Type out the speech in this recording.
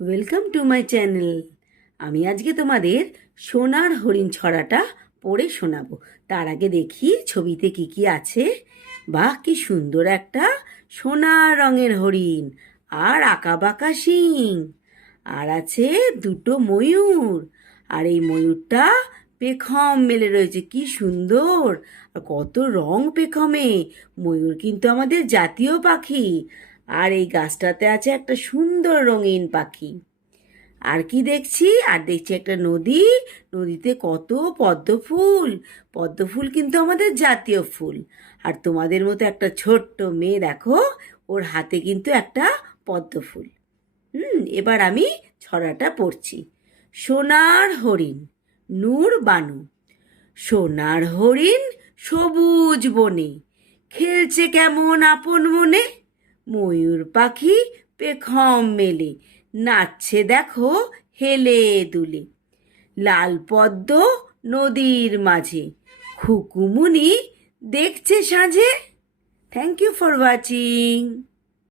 Welcome to my channel আমি আজকে তোমাদের সোনার হরিণ ছড়াটা পড়ে শোনাবো। তার আগে দেখি ছবিতে কি কি আছে। বাহ, কি সুন্দর একটা সোনার রঙের হরিণ আর আঁকা বাঁকা শিং। আর আছে দুটো ময়ূর। আর এই ময়ূরটা পেখম মেলে রয়েছে, কি সুন্দর। আর কত রং পেখমে। ময়ূর কিন্তু আমাদের জাতীয় পাখি। আর এই গাছটাতে আছে একটা সুন্দর রঙিন পাখি। আর কি দেখছি? আর দেখছি একটা নদী। নদীতে কত পদ্ম ফুল। পদ্ম ফুল কিন্তু আমাদের জাতীয় ফুল। আর তোমাদের মতো একটা ছোট্ট মেয়ে দেখো, ওর হাতে কিন্তু একটা পদ্ম ফুল। হুম, এবার আমি ছড়াটা পড়ছি। সোনার হরিণ, নূর বানু। সোনার হরিণ সবুজ বনে। খেলছে কেমন আপন মনে? ময়ূর পাখি পেখম মেলে, নাচছে দেখো হেলে দুলে। লাল পদ্ম নদীর মাঝে, খুকুমুনি দেখছে সাঁঝে। Thank you for watching